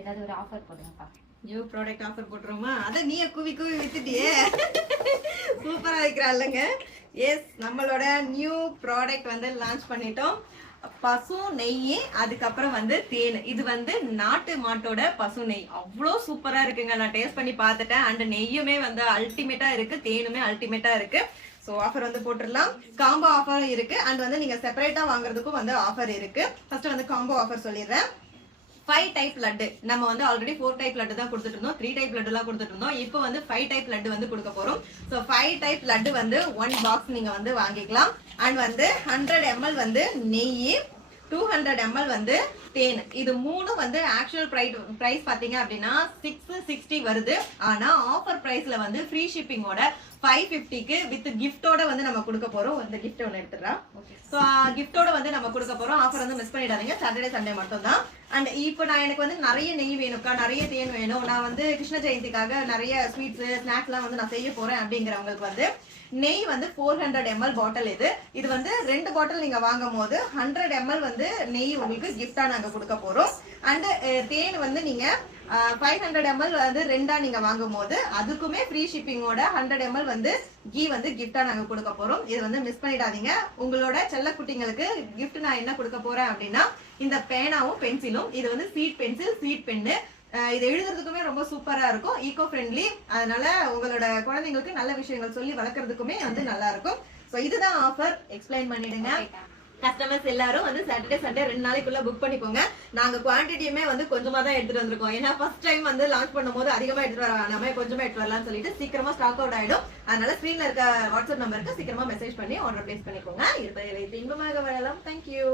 ஏதாவது ஒரு ஆஃபர் போடுங்கப்பா. நியூ ப்ராடக்ட் ஆஃபர் போட்டுருமா? அதை நீயே குவி குவி வித்துட்டியே, சூப்பரா வைக்கிறாள்லங்க. எஸ், நம்மளோட நியூ ப்ராடக்ட் வந்து லான்ச் பண்ணிட்டோம். பசு நெய், அதுக்கப்புறம் வந்து தேன். இது வந்து நாட்டு மாட்டோட பசு நெய். அவ்வளோ சூப்பரா இருக்குங்க. நான் டேஸ்ட் பண்ணி பார்த்துட்டேன். அண்ட் நெய்யுமே வந்து அல்டிமேட்டா இருக்கு, தேனுமே அல்டிமேட்டா இருக்கு. ஸோ ஆஃபர் வந்து போட்டுடலாம். காம்போ ஆஃபரும் இருக்கு. அண்ட் வந்து நீங்க செப்பரேட்டா வாங்குறதுக்கும் வந்து ஆஃபர் இருக்கு. ஃபர்ஸ்ட் வந்து காம்போ ஆஃபர் சொல்லிடுறேன். 5 டைப் லட்டு. நம்ம வந்து ஆல்ரெடி 4 டைப் லட்டு தான் கொடுத்துட்டு இருந்தோம், 3 டைப் லட்டு எல்லாம் கொடுத்துட்டு இருந்தோம். இப்போ வந்து 5 டைப் லட்டு வந்து கொடுக்க போறோம். ஸோ 5 டைப் லட்டு வந்து 1 பாக்ஸ் நீங்க வந்து வாங்கிக்கலாம். அண்ட் வந்து 100 ml வந்து நெய், 200 ml வந்து தேன். இது மூணு வந்து ஆக்சுவல் பிரைஸ் பாத்தீங்க அப்படின்னா 660 வருது. ஆனா ஆஃபர் பிரைஸ்ல வந்து ஃப்ரீ ஷிப்பிங்கோட 550க்கு வித் கிஃப்டோட வந்து நம்ம கொடுக்க போறோம். இந்த கிஃப்ட் ஒன்று எடுத்துடலாம். ஸோ கிஃப்டோட வந்து நம்ம கொடுக்க போறோம். ஆஃபர் வந்து மிஸ் பண்ணிடாதீங்க. சாட்டர்டே சண்டே மட்டும் தான். அண்ட் இப்போ எனக்கு வந்து நிறைய நெய் வேணும்க்கா, நிறைய தேன் வேணும், நான் வந்து கிருஷ்ண ஜெயந்திக்காக நிறைய ஸ்வீட்ஸ் ஸ்நாக்ஸ்லாம் வந்து நான் செய்ய போறேன் அப்படிங்கிறவங்களுக்கு வந்து நெய் வந்து 400 ml பாட்டில். இது வந்து 2 பாட்டில் நீங்க வாங்கும் போது 100 ml வந்து நெய் உங்களுக்கு கிஃப்டா நாங்க கொடுக்க போறோம். அண்ட் தேன் வந்து நீங்க 500 ml வந்து 2ஆ நீங்க வாங்கும் போது அதுக்குமே ஃப்ரீ ஷிப்பிங்கோட 100 ml வந்து கீ வந்து கிஃப்டா நாங்க கொடுக்க போறோம். இது வந்து மிஸ் பண்ணிடாதீங்க. உங்களோட செல்ல குட்டிங்களுக்கு கிஃப்ட் நான் என்ன கொடுக்க போறேன் அப்படின்னா இந்த பேனாவும் பென்சிலும். இது வந்து சீட் பென்சில், சீட் பென்னு. இது எழுதுறதுக்குமே ரொம்ப சூப்பரா இருக்கும், ஈகோ ஃப்ரெண்ட்லி. அதனால உங்களோட குழந்தைங்களுக்கு நல்ல விஷயங்கள் சொல்லி வளர்க்கறதுக்குமே வந்து நல்லா இருக்கும். ஸோ இதுதான் ஆஃபர். எக்ஸ்பிளைன் பண்ணிடுங்க. கஸ்டமர்ஸ் எல்லாரும் வந்து சாட்டர்டே சண்டே 2 நாளைக்குள்ள புக் பண்ணிக்கோங்க. நாங்க குவான்டிட்டியுமே வந்து கொஞ்சமா தான் எடுத்துட்டு வந்திருக்கோம். ஏன்னா ஃபர்ஸ்ட் டைம் வந்து லான்ச் பண்ணும்போது அதிகமா எடுத்துட்டு வர வேணாமே, கொஞ்சமா எடுத்து வரலாம்னு சொல்லிட்டு சீக்கிரமா ஸ்டாக் அவுட் ஆயிடும். அதனால ஸ்கிரீன்ல இருக்க வாட்ஸ்அப் நம்பருக்கு சீக்கிரமா மெசேஜ் பண்ணி ஆர்டர் பிளேஸ் பண்ணிக்கோங்க. இருப்பதை வைத்து இன்பமாக வாழலாம். தேங்க்யூ.